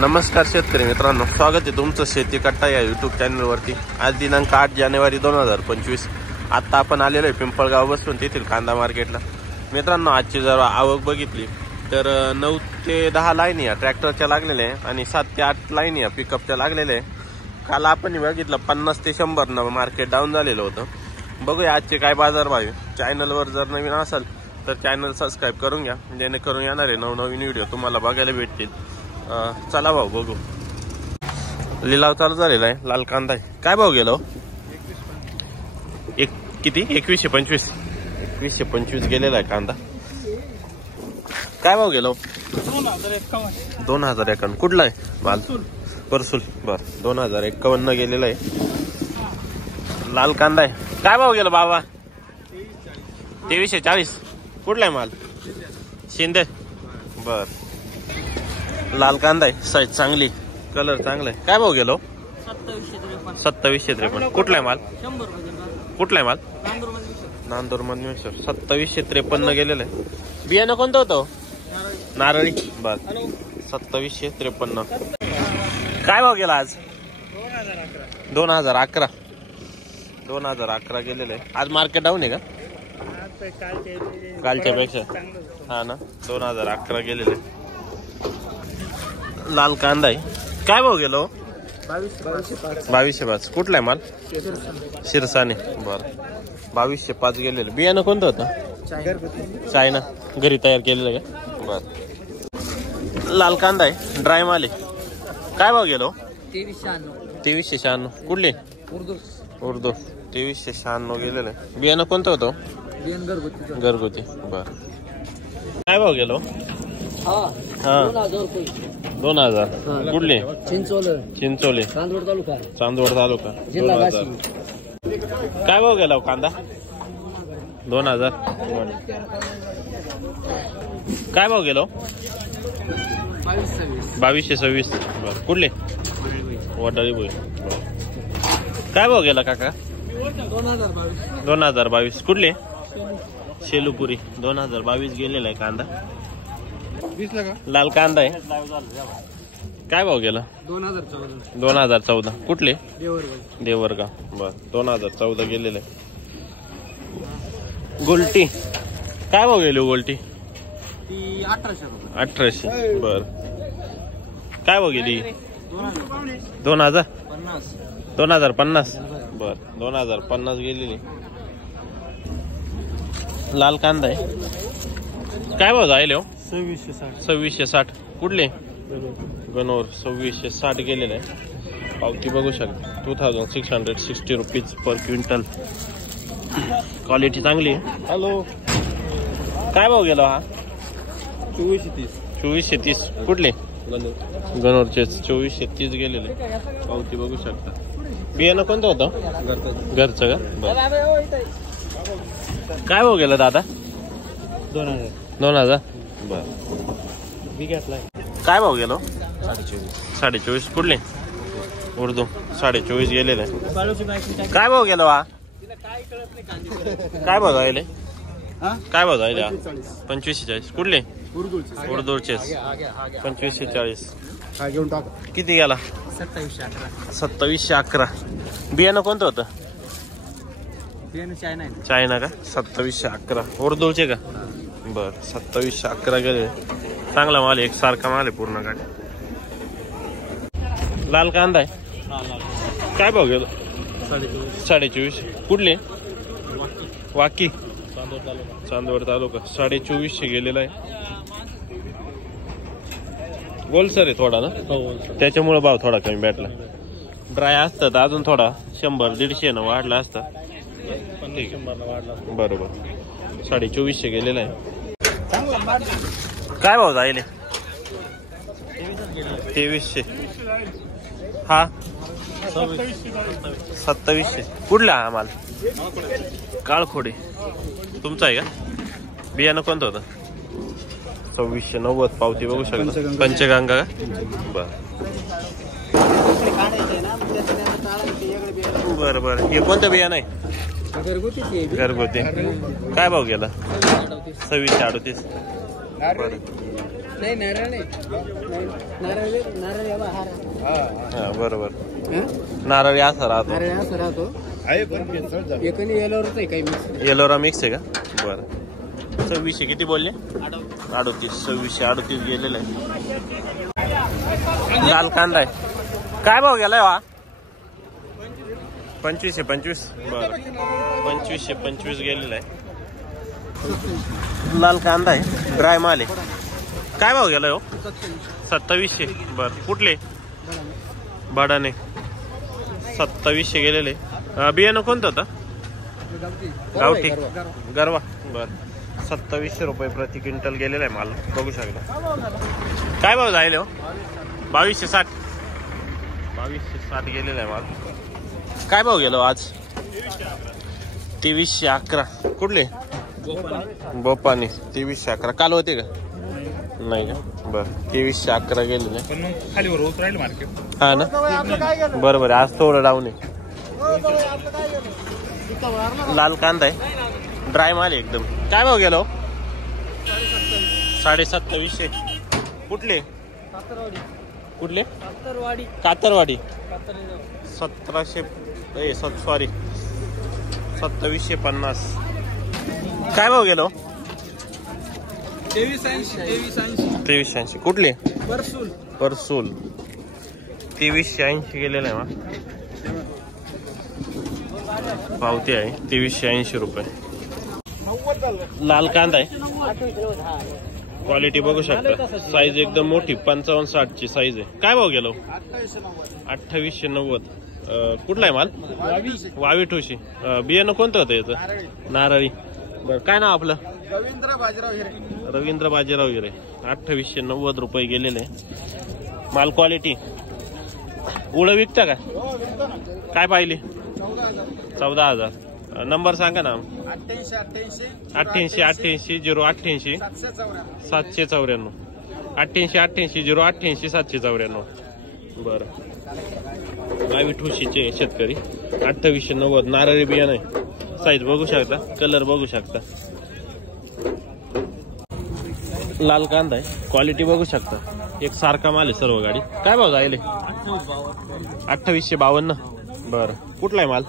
नमस्कार शेतकरी मित्रांनो, स्वागत आहे तुमचं शेती कट्टा या यूट्यूब चॅनलवरती। आज दिनांक 8 जानेवारी 2025। आता आपण आलेलो आहे पिंपळगाव बसून तेथील कांदा मार्केटला। मित्रांनो, आजची जर आवक बघितली तर 9 ते 10 लाईन या ट्रॅक्टरच्या लागलेल्या आहे आणि 7 ते 8 लाईन या पिकअपच्या लागलेल्या आहे। काल आपण बघितलं 50 ते 100 न मार्केट डाऊन झालेलं होतं। बघूया आजचे काय बाजार भाव। चॅनलवर जर नवीन असाल तर चॅनल सबस्क्राईब करून घ्या, जेणेकरून येणारे नवनवीन व्हिडिओ तुम्हाला बघायला भेटतील। चला भाऊ बघू। लिलाव चालू झालेला आहे। लाल कांदा आहे, काय भाव गेलो? किती? 2125 2125 गेलेला आहे कांदा। काय भाव गेलो? 2051 कुठला आहे माल? परसूल। बर, 2051 गेलेला आहे लाल कांदा आहे। काय भाव गेलो बाबा? 2340 कुठला आहे माल? शिंदे। बर, लाल कांदा आहे, साईज चांगली, कलर चांगला आहे। काय भाव गेलो? 2753 कुठला आहे माल? कुठला आहे माल? नांदूर मधून 2753 गेलेलं आहे। बियाणं कोणतं होतं? नारळी। बर, 2753। काय भाव गेला आज? 2011 2011 गेलेलं आहे। आज मार्केट डाऊन आहे का कालच्या पेक्षा? हा ना, 2011 गेलेलं आहे। लाल कांदा आहे, काय भाव गेलो? 2205 कुठला आहे माल? शिरसाने। बर, 2205 गेलेलं। बियाणं कोणतं होतं? चायना, घरी तयार केलेलं का? बर, लाल कांदा आहे, ड्राय माल आहे। काय भाव गेलो? 2396 कुठले? उर्दू। 2396 गेलेलं आहे। बियाणं कोणतं होतं? घरगुती। बर, काय भाव गेलो? हा, 2000 कुठले? चिंचोले चांदवड तालुका। काय भाव गेला कांदा? 2000। काय भाव गेलो? 2226। बर, कुठले? वडाळी बोई। काय भाव गेला काका? 2022 कुठले? शेलूपुरी। 2022 गेलेला आहे कांदा। लाल कांदा आहे, काय भाव गेला? 2014 कुठले? देवरगा। बर, 2014 गेलेलं आहे। गोल्टी, काय भाव गेली गोल्टी? 1800। बर, काय भाव गेली? 2050। बर, 2050 गेलेली। लाल कांदा आहे, काय भाव जायले? 2660 कुठले? गणोर। 2660 गेलेलं आहे। पावती बघू शकता, 2660 रुपीज पर क्विंटल। क्वालिटी चांगली आहे। हॅलो, काय भाव गेला हा? 2430 कुठले? गणोरचे। 2430 गेलेले, पावती बघू शकता। बियाणं कोणतं होतं? घरचं का? बर, काय भाव गेला दादा? 2000। बर, काय भाव गेलो? 24.5 कुठले? उर्दू। 24.5 गेलेले। काय भाव गेलो हा? काय भाव जायले? काय भाव जायले? 2540 कुठले? उर्दूचे। 2540 किती गेला? 2711। बियाणं कोणतं होतं? चायना का? 2711 उर्दूचे का? बर, 2711 गेले। चांगला माल, एक सारखा माल आहे पूर्ण गाडी। लाल कांदा आहे, काय भाव गेलो? 24.5 कुठले? वाकी, चांदवड तालुका। 2450 गेलेला आहे। गोलसर आहे थोडा ना, त्याच्यामुळे भाव थोडा कमी भेटला। ड्राय असतं तर अजून थोडा 100-150 न वाढला असता। बरोबर, 2450 गेलेला आहे। काय भाव जायले? 2300। हा 2700 कुठला हा माल? काळखोडे। तुमचा आहे का? बियाणं कोणतं होतं? 2690 पावती बघू शकता। पंचगंगा का? बर बर, हे कोणतं बियाणं आहे? घरगुती। काय भाव गेला? 2638। नाही नारळ नाही, नारळ हा बरोबर, नारळी असा राहतो. नारळ असं राहतो आहे पण एकनी येलोरच आहे काही मिक्स. येलोरा मिक्स आहे का? बरं. 2600 किती बोलले? 38. 2638 गेलेलं आहे. लाल कांदा आहे. काय भाव गेलाय वा? 2525. बरं, 2525 गेलेला आहे. लाल कांदा आहे, ड्राय माल आहे. काय भाव गेलाय हो? 2700. बरं, कुठले? बडाने. 2700 गेलेले. बियाणं कोणतं होतं? गावठी गरवा. बरं, 2700 रुपये प्रति क्विंटल गेलेला आहे माल, बघू शकता. काय भाव जाईल हो? 2260. 2260 गेलेला आहे माल. काय भाव गेलो आज? 2311. कुठले? बोपाने. 2311. काल होते का? नाही का? बरं, 2311 गेलेले. खाली वर राहील मार्केट. हा ना, बरोबर. आज थोडं डाऊन आहे. लाल कांदा आहे, ड्राय माल आहे एकदम. काय भाव गेलो? 2750. कुठले? कुठले? कातरवाडी. 2750. काय भाव गेलो? 2380. कुठले? परसूल. 2380 गेलेला आहे. पावती आहे 2380 रुपये. लाल कांदा आहे, क्वालिटी बघू शकता. साईज एकदम मोठी, 55-60 ची साईज आहे. काय भाव गेलो? 2890. कुठला आहे माल? वावी ठोशी. बियाणं कोणतं होतं याचं? नारळी. बरं, काय नाव आपलं? रवींद्र बाजीराव हिरे. 2890 रुपये गेलेले. माल क्वालिटी. उडं विकता का? काय पाहिली? 14,000. नंबर सांगा ना. 88 088 794. 88 088 794. बरं, गावी ठोशीचे शेतकरी. 2890. नारळी बियाणं आहे. साईज बघू शकता, कलर बघू शकता. लाल कांदा आहे, क्वालिटी बघू शकता. एक सारखा माल आहे सर्व गाडी. काय भाव जाईल? 2852. बरं, कुठला आहे माल?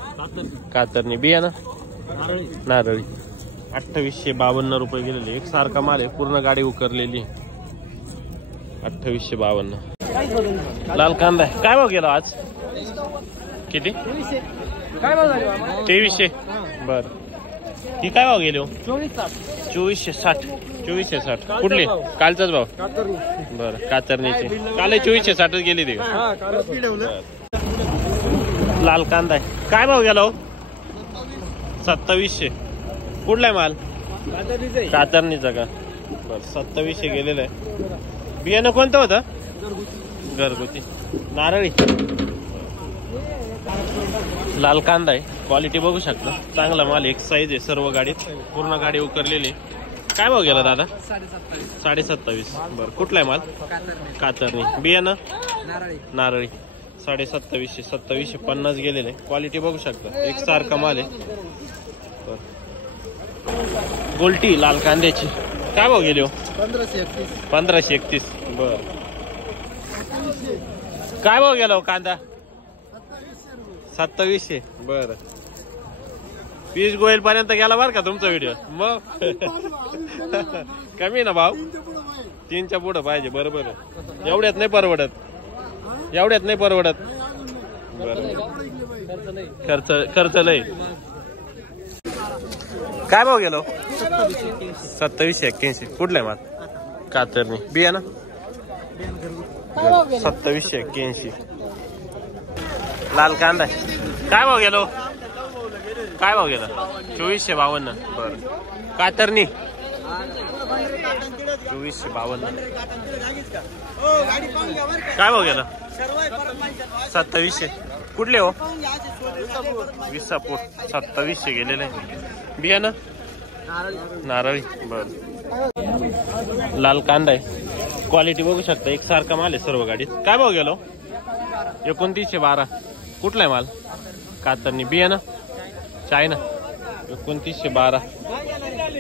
कातरणी. बियाणं? नारळी. 2852 रुपये गेलेले. एक सारखा माल आहे, पूर्ण गाडी उकरलेली. 2852. लाल कांदा आहे. काय भाव गेला आज? किती? 2300. बर, ही काय भाव गेले हो? 2460. 2460. कुठली? कालचाच भाव? बर, कातरणीचे. काल 2460 गेली ती. लाल कांदा आहे. काय भाव गेला हो? 2700. कुठला आहे माल? कातरणीचा का? बर, 2700 गेलेलं आहे. बियाणं कोणतं होतं? घरगुती. नारळी. लाल कांदा आहे, क्वालिटी बघू शकता. चांगला माल, एक साईज आहे सर्व गाडीत. पूर्ण गाडी उकरलेली. काय भाव गेला दादा? 27.5. बरं, कुठला आहे माल? कातरणी. बियाणं? नारळी. 2750. 2750 गेलेले. क्वालिटी बघू शकता, एक सारखा माल आहे. गोल्टी लाल कांद्याची. काय भाव गेली हो? 1531. बर, काय भाव गेला हो कांदा? 2700. बर, पीस गोयल पर्यंत गेला बर का तुमचा व्हिडिओ. मग कमी ना भाव? 3च्या पुढं पाहिजे. बरोबर, एवढ्यात नाही परवडत. एवढ्यात नाही परवडत. खर्च लय. काय भाव गेलो? 2781. कुठला आहे माल? कातरणी. बियाणं? 2781. लाल कांदा. काय भाव गेलो? काय भाव गेला? 2452. बर, कातरणी 2452. काय भाव गेला? 2700. कुठले हो? विसापूर. 2700 गेलेले. बियाणं? नारळी. बर, लाल कांदा आहे, क्वालिटी बघू शकता. एक सारखा माल आहे सर्व गाडीत. काय भाव गेलो? 2912. कुठला आहे माल? कातरणी. बियाणं? चायना. 2912.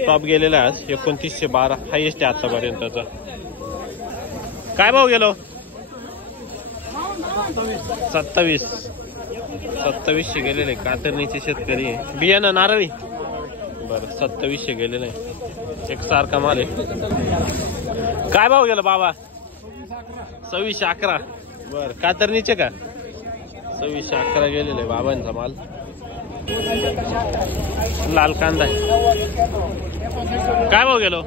टॉप गेलेला आज 2912. हायेस्ट आहे आतापर्यंतचा. काय भाव गेलो 2700 गेलेले कातरणीचे शेतकरी आहे. बियाणं नारळी बरं 2700 गेलेलं आहे. एक सारखा माल आहे. काय भाव गेला बाबा 2611 बर कातरणीचे का 2611 गेलेले आहे बाबांचा माल. लाल कांदा आहे. काय भाव गेलो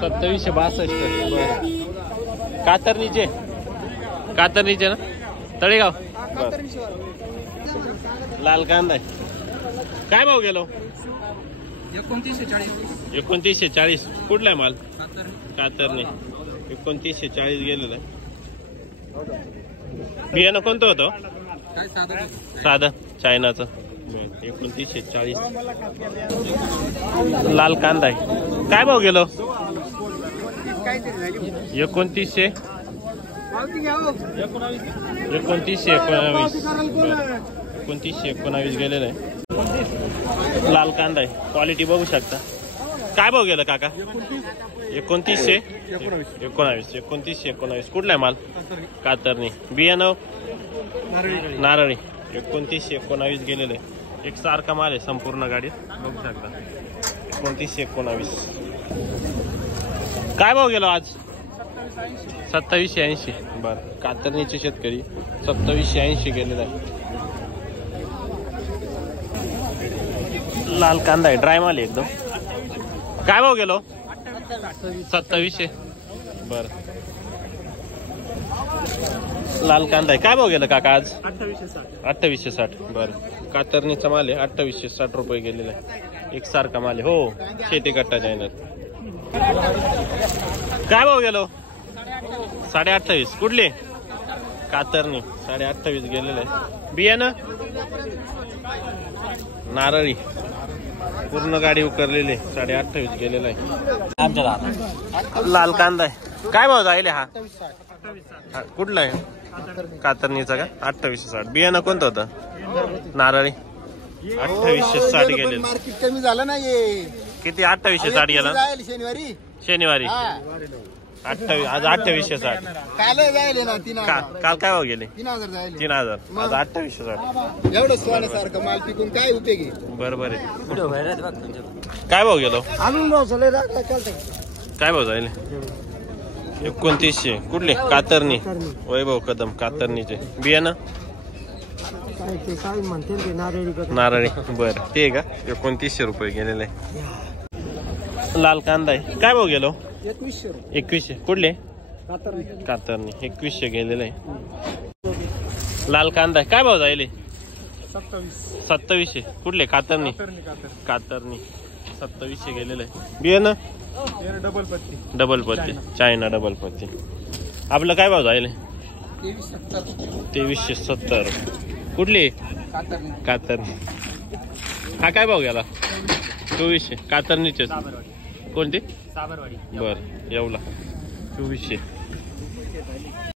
2762 बर कातरणीचे ना तळेगाव बर. लाल कांदा आहे. काय भाव गेलो 2940 कुठला आहे माल कातरणी 2940 गेलेला आहे. बियाणं कोणतं होतं साधं चायनाचं 2940. लाल कांदा आहे. काय भाव गेलो 2919 गेलेलं आहे. लाल कांदा आहे. क्वालिटी बघू शकता. काय भाव गेलं काका 2919 कुठला आहे माल कातरणी. बियाणं नारळी 2919 गेलेलं आहे. एक सारखा माल आहे संपूर्ण गाडीत बघू शकता 2919. काय भाव गेलो आज 2780 बर कातरणीचे शेतकरी 2780 गेलेला आहे. लाल कांदा आहे. ड्राय माल आहे एकदम. काय भाव गेलो 2700 बर. लाल कांदा आहे. काय भाव गेला काका आज 2860 बर कातरणीचा माल आहे. 2860 रुपये गेलेला आहे. एक सारखा माल आहे. हो शेती कट्टा जायनात. काय भाव गेलो 28.5 कुठले कातरणी 28.5 गेलेलं आहे. बियाणं नारळी पूर्ण गाडी उकरलेली 28.5 गेलेला आहे. लाल कांदा आहे. काय भाव जाईल हा कुठला आहे कातरणीचा का 2860. बियाणं कोणतं होतं नारळी 2860 गेलेलं. मार्केट कमी झालं ना किती 2860 गेला शनिवारी शनिवारी 28 आज 2860. काल जायले ना काल काय भाव गेले 3000 जायले 3000 आज 2860. एवढं सोन्यासारखं माल पिकून काय उपयोगी. बरोबर आहे. काय भाव गेलो काय भाव जाईल 2900 कुठले कातरणी वैभव कदम कातरणीचे. बियाणं नारळी बर ते का 2900 रुपये गेलेले आहे. लाल कांदा आहे. काय भाव गेलो 2100 कुठले कातरणी 2100 गेलेलं आहे. लाल कांदा आहे. काय भाव जाईल 2700 कुठले कातरणी 2700 गेलेलं आहे. बियाणं डबल पत्ती चायना डबल पत्ती. आपलं काय भाव जाईल 2370 कुठली कातरणी. हा काय भाव गेला 2400 कातरणीचे कोणती बर येवला 2400.